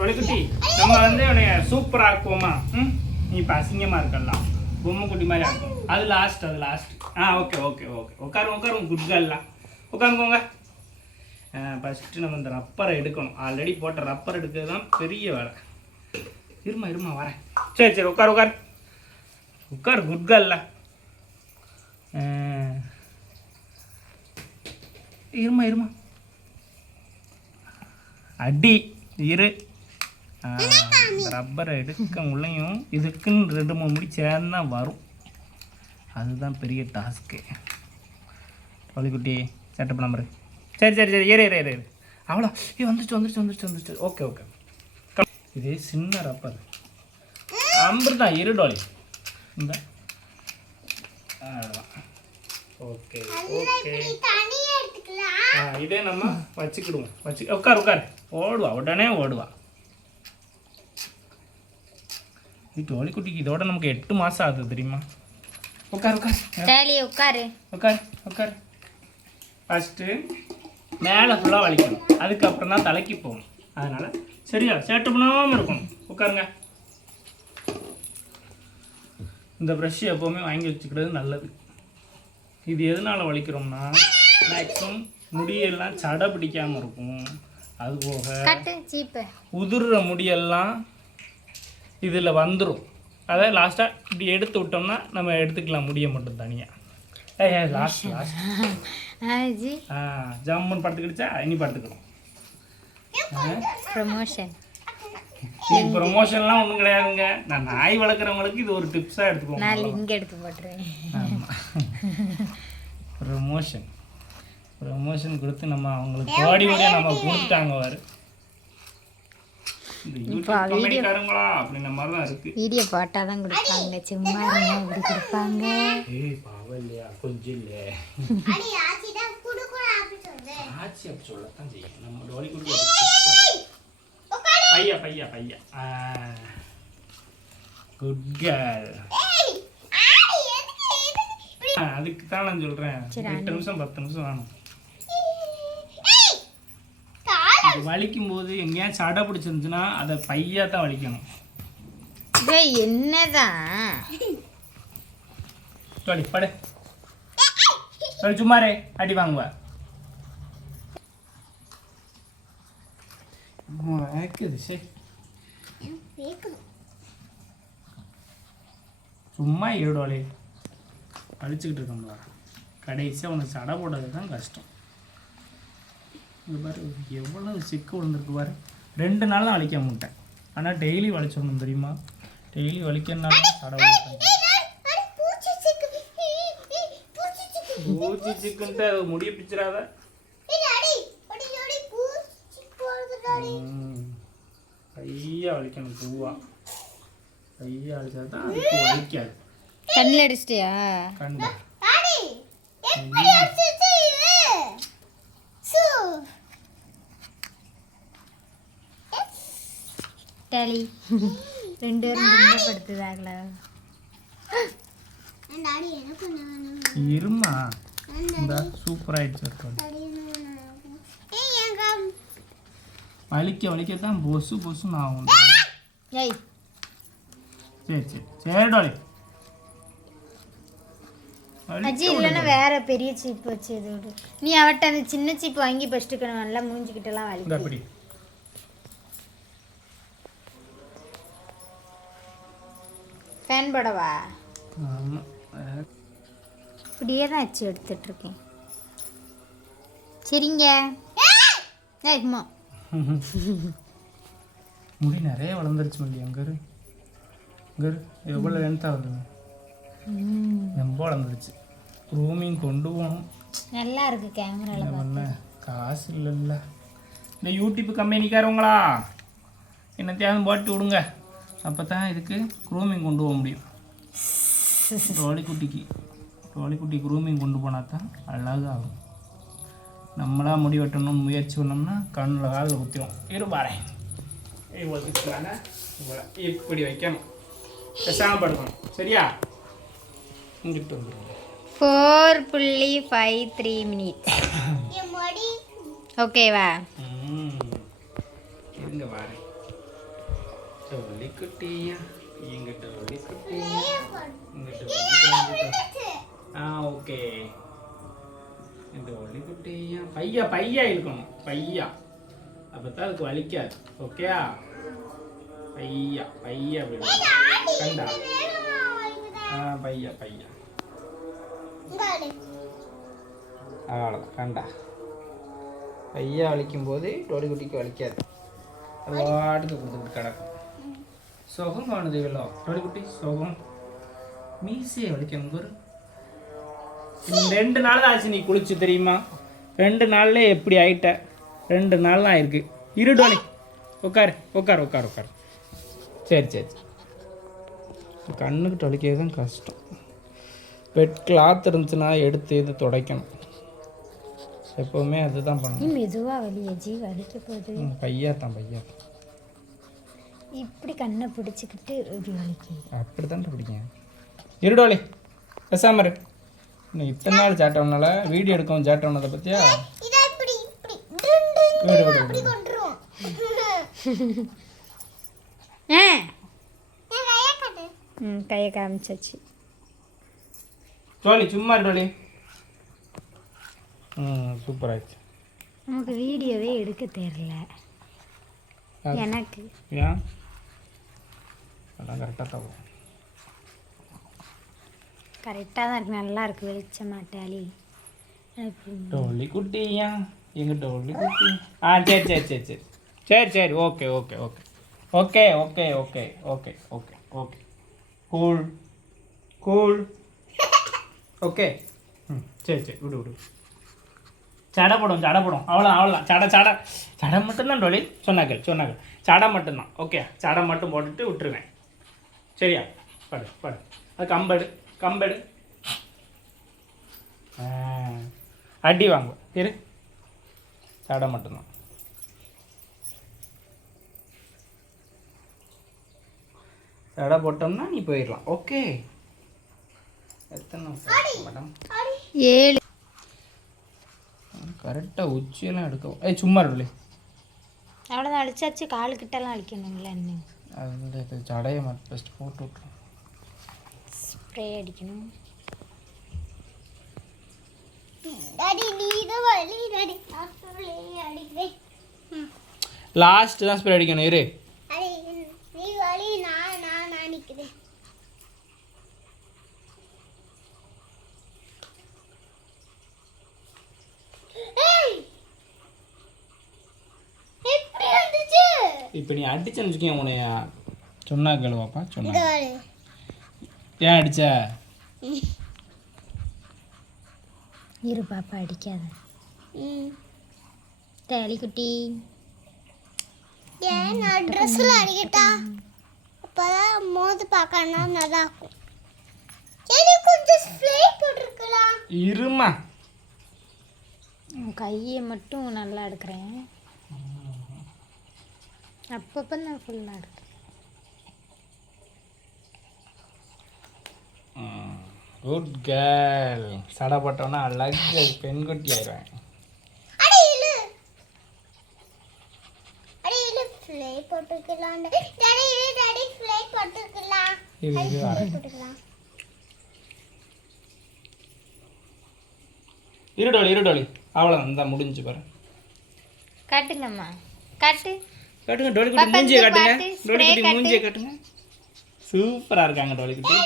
குட்டி நம்ம வந்து உடைய சூப்பரா ஆக்குவோமா? நீ இப்போ அசிங்கமாக இருக்கலாம், பொம்மை குட்டி மாதிரி ஆக்கும். அது லாஸ்ட். ஓகே ஓகே ஓகே, உட்காருங்க குட் கேர்லாம் உட்காருங்கோங்க. ஃபஸ்ட்டு நம்ம இந்த ரப்பரை எடுக்கணும். ஆல்ரெடி போட்ட ரப்பர் எடுக்கிறது தான் பெரிய வேலை. இருமா வரேன். சரி உட்கார் குட் கேர்ல. இருமா அடி இரு. ரப்பரை எடுக்க உள்ளையும் இதுக்குன்னு 2-3 முடி சேர்ந்தா வரும். அதுதான் பெரிய டாஸ்க்கு. பள்ளிக்குட்டி செட்டப் பண்ணாம. சரி ஏறு அவ்வளோ. வந்துச்சு. ஓகே இது சின்ன ரப்பர் அம்புதான். இரு டோலி இந்த ஓகே இதே நம்ம வச்சுக்கிடுவோம். உட்கார் உடனே ஓடுவா. டோலி குட்டிக்கு இதோட நமக்கு 8 மாதம் ஆகுது தெரியுமா? உட்கார். ஃபஸ்ட்டு மேலே ஃபுல்லாக வலிக்கணும், அதுக்கப்புறம் தான் தலைக்கு போகணும். அதனால் சரியா சேட்டை பண்ணாமல் இருக்கணும். உட்காருங்க. இந்த ப்ரஷ் எப்போவுமே வாங்கி வச்சுக்கிறது நல்லது. இது எதனால் வலிக்கிறோம்னா மேக்ஸிமம் முடியெல்லாம் சடை பிடிக்காமல் இருக்கும். அதுபோக உதிர்ற முடியெல்லாம் இதில் வந்துடும். அதை லாஸ்ட்டாக இப்படி எடுத்து விட்டோம்னா நம்ம எடுத்துக்கலாம் முடிய மட்டும் தனியாக. லாஸ்ட் ஜம்முன்னு படுத்துக்கிடுச்சா? இனி படுத்துக்கணும். ப்ரொமோஷன்லாம் ஒன்றும் கிடையாதுங்க. நான் நாய் வளர்க்குறவங்களுக்கு இது ஒரு டிப்ஸாக எடுத்துக்கோங்க. ஆமாம், ப்ரொமோஷன் கொடுத்து நம்ம அவங்களுக்கு கோடியோடய நம்ம கொடுத்துட்டாங்க. வாரு அப்படின்ற மாதிரி தான் இருக்கு. வீடியோ போட்டா தான் கொடுப்பாங்க, சும்மா இப்படி கொடுப்பாங்க. இல்லையா கொஞ்சம் இல்லை ஆச்சி அப்படி சொல்லத்தான் செய்யும். நம்ம டோலி குட்டி பையா குட் கேர்ள். அதுக்கு தான் நான் சொல்றேன் 8 நிமிஷம் 10 நிமிஷம் வேணும். வலிக்கும் போது எங்கேயாச்சும் சடை பிடிச்சிருந்துச்சுன்னா அதை பையா தான் வலிக்கணும். என்னதான் சொல்லி படு சும்மாரே அடி வாங்குவா. சரி சும்மா இருடோலே அழிச்சுக்கிட்டு இருக்கோம்ல. கடைசியாக உனக்கு சடை போடுறது தான் கஷ்டம். இந்த பாரு எவ்வளோ சிக்கு விழுந்துருக்கு பாரு. 2 நாள் தான் வலிக்க மாட்டேன், ஆனால் டெய்லி வலிச்சிடணும் தெரியுமா? டெய்லி வலிக்கிறனால சடை பூச்சி சிக்குன்ட்டு அது முடிய பிச்சிடாத. கையா வலிக்கணும். பூவா கையா அடிச்சா தான் அதுக்கு வலிக்காது. கண்ணில் அடிச்சிட்டியா? கண்ணு டேலி 2 பேரும் படுத்துதாங்களா? இருமா இந்த சூப்பராகிடுச்சு. வலிக்கத்தான் பொசுன்னு ஆகும். சரி டாலி. அஜி இல்லைன்னா வேற பெரிய சீப்பு வச்சு எது நீ அவட்ட அந்த சின்ன சீப்பு வாங்கி பஸ்ட்டுக்கணும். நல்லா மூஞ்சிக்கிட்டலாம் வலிக்கும். அப்படி ஃபேன் போடவா? ஆமாம், இப்படியே தான் வச்சு எடுத்துட்ருக்கேன். சரிங்க. அம்மா முடி நிறைய வளர்ந்துருச்சு மல்லி. அங்கே எவ்வளோ லென்த்தாக வருதுங்க. ரொம்ப வளர்ந்துருச்சு. ரூமிங் கொண்டு போகணும். நல்லா இருக்கு கேமராவில் பண்ண காசு இல்லைல்ல. இந்த யூடியூப் கம்பெனிக்காரவங்களா என்னத்தையாவது போட்டு விடுங்க. அப்போ தான் இதுக்கு க்ரூமிங் கொண்டு போக முடியும். டோலிக்குட்டிக்கு க்ரூமிங் கொண்டு போனால் தான் அழகாகும். நம்மளா முடி வெட்டணும்னு முயற்சி பண்ணோம்னா கண்ணில் காதில் குத்திடும். இருபாரேன் இப்படி வைக்கணும், சாம்படுக்கணும். சரியா? இங்கிட்டு வந்துடும். 4.53 minutes. ஓகேவா? இருங்க வாரேன். டோலி குட்டியா எங்க டோலி குட்டியா எங்க டோலி ஓகே டோலி குட்டியா பையா பையா இழுக்கணும் பையா அப்பதான் அதுக்கு வலிக்காது ஓகேயா பையா பையா அப்படி கண்டா பையா பையா அவ்வளோதான் கண்டா பையா வலிக்கும் போது டோலி குட்டிக்கு வலிக்காது அது வாட்டுக்கு கொடுத்துக்கிட்டு கிடக்கும் சுகம் காணுது இவ்வளோ டோலி குட்டி சுகம் மீசையை வலிக்கணும் ஒரு 2 நாள் தான் ஆச்சு நீ குளிச்சு தெரியுமா 2 நாள்ல எப்படி ஆயிட்ட 2 நாள் தான் ஆயிருக்கு இரு டோலி உட்காரு உட்காரு உட்காரு உட்காரு சரி சரி கண்ணுக்கு தொலைக்கிறது தான் கஷ்டம் பெட் கிளாத் இருந்துச்சுன்னா எடுத்து இது துடைக்கணும் எப்போவுமே அதுதான் பண்ணணும் மெதுவாக வலிய ஜி வலிக்க போகுது பையா தான் பையா இப்படி கண்ணை பிடிச்சிக்கிட்டு இப்படி வலிக்கு அப்படி தான் பிடிக்கும் இருடோலி பேசாம இரு இன்னும் இத்தனை நாள் சேட்டவனால வீடியோ எடுக்கவும் சேட்டவனதை பற்றியா விடு விடு விடு கையை காமிச்சாச்சு டோலி சும்மா டோலி சூப்பர் ஆயிடுச்சு நமக்கு வீடியோவே எடுக்க தெரியல எனக்கு ஏன் அதெல்லாம் கரெக்டாக தான் வரும் கரெக்டாக தான் இருக்கு நல்லா இருக்கு வெளிச்ச மாட்டாளி டோலி குட்டியா எங்க டோலி குட்டி சரி சரி சரி சரி சரி சரி okay okay okay okay okay okay okay okay okay cool cool okay சரி சரி விடு விடு சடை போடும் அவ்வளோதான் சடை மட்டும்தான் டோலி சொன்னாக்கள் சடை மட்டும்தான் ஓகே சடை மட்டும் போட்டுட்டு விட்டுருவேன் சரியா படு படு அது கம்பெடு அடி வாங்குவேன் இரு சடை மட்டும்தான் சடை போட்டோம்னா நீ போயிடலாம் ஓகே எத்தனை மேடம் 7 கரெக்டாக உச்சியெல்லாம் எடுக்க சும்மா இருக்கலே அவ்வளோதான் அழிச்சாச்சு காலுக்கிட்டலாம் அழிக்கணுங்களா இன்னும் அது சடையை ஃபஸ்ட்டு போட்டு விட்ருவோம் ஸ்ப்ரே அடிக்கணும் லாஸ்ட் தான் ஸ்ப்ரே அடிக்கணும் இரு இப்போ நீ அடிச்சேன்னு வச்சுக்கேன் உனைய சொன்னா கேளுவாப்பா சொன்னா ஏன் அடிச்ச இரு பாப்பா அடிக்காத தேலிக்குட்டி ஏன் நான் ட்ரெஸ்ஸில் அடிக்கிட்டா அப்போதான் மோது பார்க்கணும் நல்லா இருக்கும் சரி கொஞ்சம் ஸ்ப்ரே போட்டிருக்கலாம் இருமா கையை மட்டும் நல்லா எடுக்கிறேன் அப்பப்போ நான் ஃபுல்லாக எடுக்கிறேன் குட் கேர்ள் சடை போட்டோன்னா அழகு பெண்குட்டி ஆயிடுவேன் ஃப்ளை போட்டுக்கலாம் டாடி ஃப்ளை போட்டுக்கலாம் இருடோலி அவ்வளோதான் தான் முடிஞ்சு பாரு காட்டுங்கம்மா காட்டு காட்டுங்க டோலி குட்டி மூஞ்சியை காட்டுங்க டோலி குட்டி மூஞ்சியை காட்டுங்க சூப்பராக இருக்காங்க டோலி குட்டி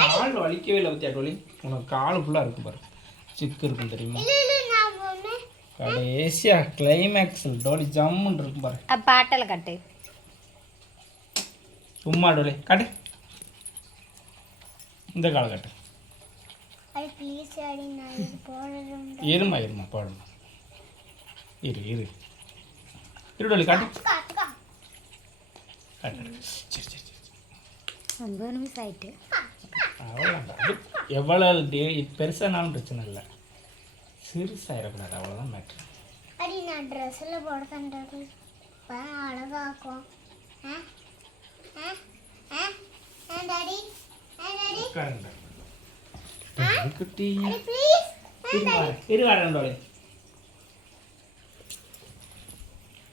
கால் வலிக்கவே இல்லை பத்தியா டோலி உனக்கு கால் ஃபுல்லாக இருக்கும் பாரு சிக்கு இருக்கும் தெரியுமா கடைசியா கிளைமேக்ஸில் டோலி ஜம்முன்னு இருக்கும் பாரு பாட்டில் காட்டு சும்மா டோலி காட்டு இந்த காலை காட்டு இருமா போடணும் இரு டோலி காட்டு சரி 9 நிமிஷம் ஆயிட்டு அவ்வளோதான் எவ்வளோ பெருசானாலும் பிரச்சனை இல்லை சிறுசாயிடக்கூடாது அவ்வளோதான் மேட்ரு அடி நான் ட்ரெஸ்ஸில் போடுறது அழகாக்கும் குட்டி இருவாரன் டோலி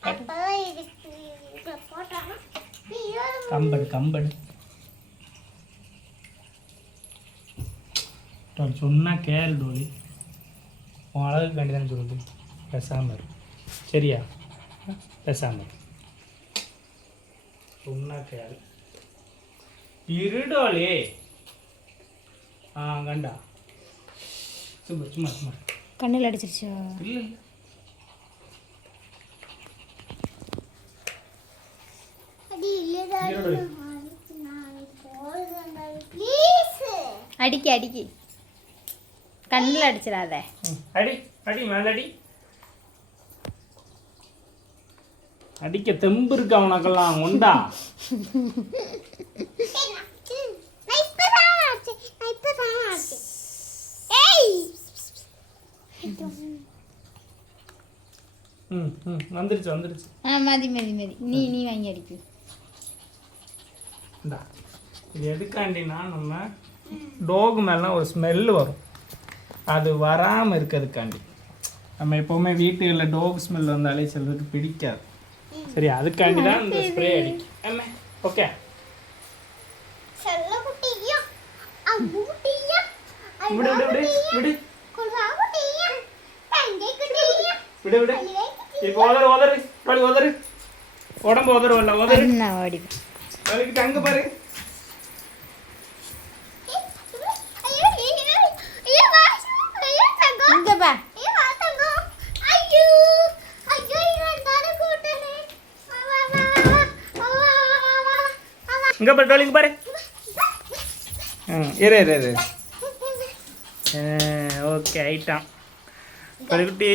அப்பதான் இதுக்கு இதுல போட்டானா கம்படு சொன்னா கேள் டோலி உன் அழகுக்கு வேண்டி தானே சொல்லுது பேசாம இரு சரியா பேசாம இரு சொன்னா கேள் இருடோலி கண்டா சும்மா கண்ணில் அடிச்சிருச்சோ இல்லை அது இல்லடா நான் போறேன்டா ப்ளீஸ் அடிக்கி கண்ணில் அடிச்சிடாத அடி மேல அடிக்க தெம்பு இருக்கு அவனுக்கெல்லாம் உண்டா வந்துருச்சு மதி நீ வாங்கி அடிக்கு இந்தா இது எதுக்காண்டினா நம்ம டோகு மேலாம் ஒரு ஸ்மெல்லு வரும் அது வராமல் இருக்கிறதுக்காண்டி நம்ம எப்போவுமே வீட்டுகளில் டோக் ஸ்மெல் வந்தாலே சிலருக்கு பிடிக்காது சரி அதுக்காண்டி தான் இந்த ஸ்ப்ரே அடிக்கும் ஓகே விடு இப்போ உதறு உடம்பு உதறுவல்ல அதுக்கு அங்க பாரு இங்க பாரு டோலிங்க பாரு இரு ஓகே ஐட்டான் குட்டி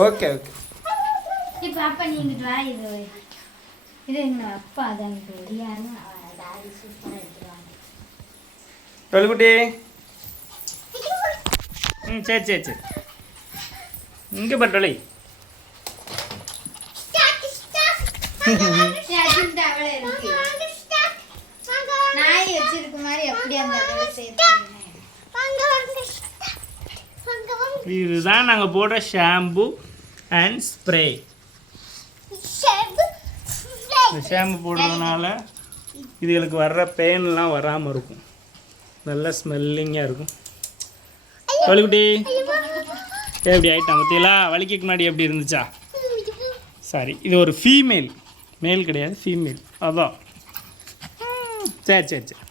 ஓகே பாப்பா நீங்க வா இது எங்க அப்பா அதான் யாரும் சூப்பராக எடுத்துருவாங்க டோலிக்குட்டி சரி இங்கே பாரு டோலி நாய் வச்சிருக்க மாதிரி எப்படி அந்த இதுதான் நாங்கள் போடுற ஷாம்பு அண்ட் ஸ்ப்ரே இந்த ஷாம்பு போடுறதுனால இதுகளுக்கு வர்ற பெயின்லாம் வராமல் இருக்கும் நல்ல ஸ்மெல்லிங்காக இருக்கும் டோலிக்குட்டி எப்படி ஆகிட்டான் பத்தியலா வலிக்கு முன்னாடி எப்படி இருந்துச்சா சாரி இது ஒரு ஃபீமேல் மேல் கிடையாது ஃபீமேல் அதான் சரி